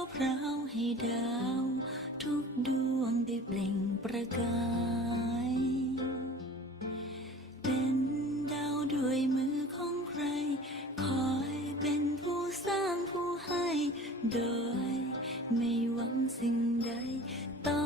วพราให้ดาว ทุกดวงได้เปล่งประกาย เป็นดาวด้วยมือของใคร คอยเป็นผู้สร้างผู้ให้ โดยไม่หวังสิ่งใดต่อ